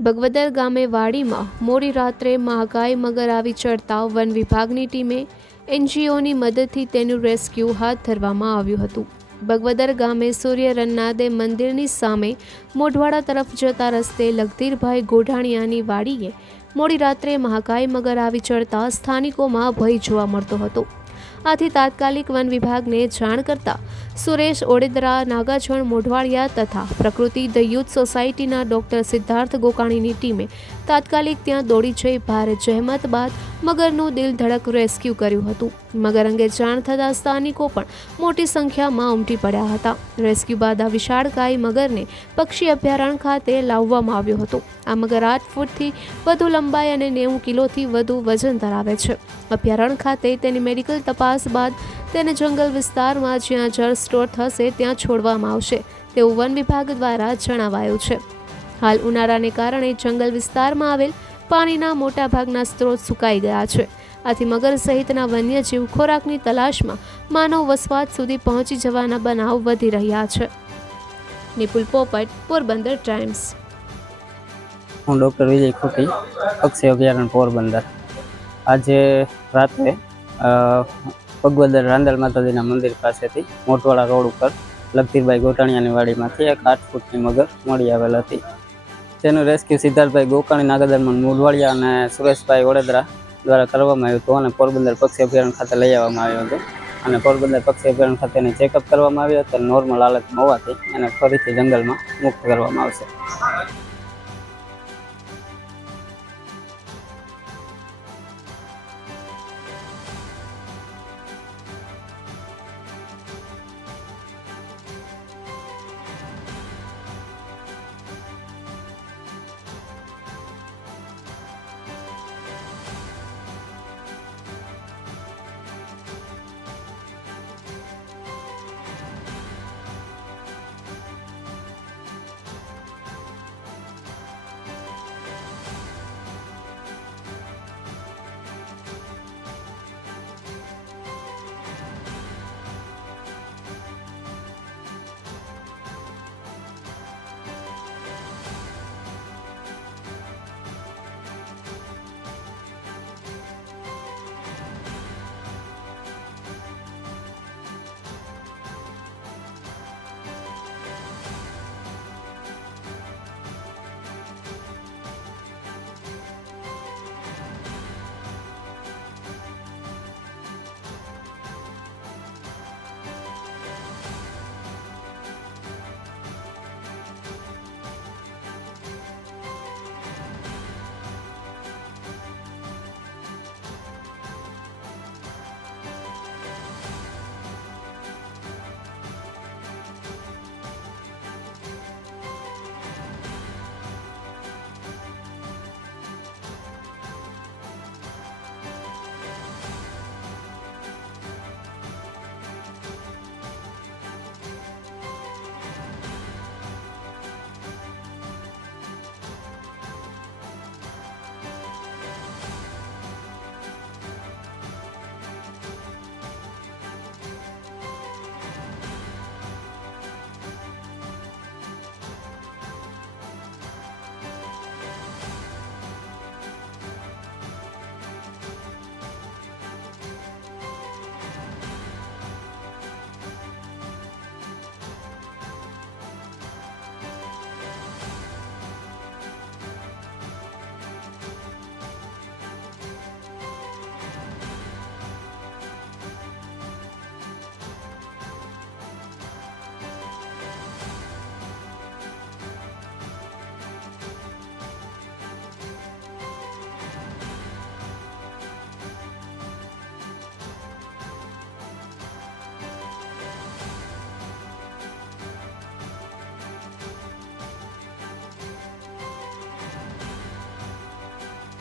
ભગવદર ગામે વાડીમાં મોડી રાત્રે મહાકાય મગર આવી ચડતા વન વિભાગની ટીમે એનજીઓની મદદથી તેનું રેસ્ક્યુ હાથ ધરવામાં આવ્યું હતું. ભગવદર ગામે સૂર્ય રન્નાદે મંદિરની સામે મોઢવાડા તરફ જતા રસ્તે લગધીરભાઈ ગોઢાણિયાની વાડીએ મોડી રાત્રે મહાકાય મગર આવી ચડતા સ્થાનિકોમાં ભય જોવા મળતો હતો. આથી તાત્કાલિક વન વિભાગને જાણ કરતા સુરેશ ઓડેદરા, નાગાજણ મોઢવાડિયા તથા પ્રકૃતિ ધ યુથ સોસાયટીના ડોક્ટર સિદ્ધાર્થ ગોકાણીની ટીમે તાત્કાલિક ત્યાં દોડી જઈ ભારે જહેમત બાદ મગરનું દિલ ધડક રેસ્ક્યુ કર્યું હતું. મગર અંગે જાણ થતાં સ્થાનિકો પણ મોટી સંખ્યામાં ઉમટી પડ્યા હતા. રેસ્ક્યુ બાદ આ વિશાળકાય મગરને પક્ષી અભયારણ્ય ખાતે લાવવામાં આવ્યો હતો. આ મગર આઠ ફૂટથી વધુ લંબાઈ અને નેવું કિલોથી વધુ વજન ધરાવે છે. અભયારણ્ય ખાતે તેની મેડિકલ તપાસ બાદ તેને જંગલ વિસ્તારમાં જ્યાં જળ સ્ટોર થશે ત્યાં છોડવામાં આવશે. તેવું વન વિભાગ દ્વારા જણાવાયું છે. હાલ ઉનાળાને કારણે જંગલ વિસ્તારમાં આવેલ પાણીના મોટાભાગના સ્ત્રોત સુકાઈ ગયા છે. આથી મગર સહિતના વન્યજીવ ખોરાકની તલાશમાં માનવ વસવાટ સુધી પહોંચી જવાના બનાવ વધી રહ્યા છે. નિપુલ પોપટ, પોરબંદર ટાઈમ્સ. હું ડૉક્ટર વિજય ખોટી, પક્ષી અભયારણ્ય પોરબંદર. આજે રાત્રે પગવદર રાંદલ માતાજીના મંદિર પાસેથી મોટવાડા રોડ ઉપર લગતીરભાઈ ગોટાણીયાની વાડીમાંથી એક આઠ ફૂટની મગર મળી આવેલ હતી. તેનું રેસ્ક્યુ સિદ્ધાર્થભાઈ ગોકાણી નાગદરમન મૂળવાડિયા અને સુરેશભાઈ વડોદરા દ્વારા કરવામાં આવ્યું હતું અને પોરબંદર પક્ષી અભયારણ્ય ખાતે લઈ આવવામાં આવ્યું હતું. અને પોરબંદર પક્ષી અભયારણ્ય ખાતે એને ચેકઅપ કરવામાં આવ્યો હતો નોર્મલ હાલતમાં હોવાથી એને ફરીથી જંગલમાં મુક્ત કરવામાં આવશે.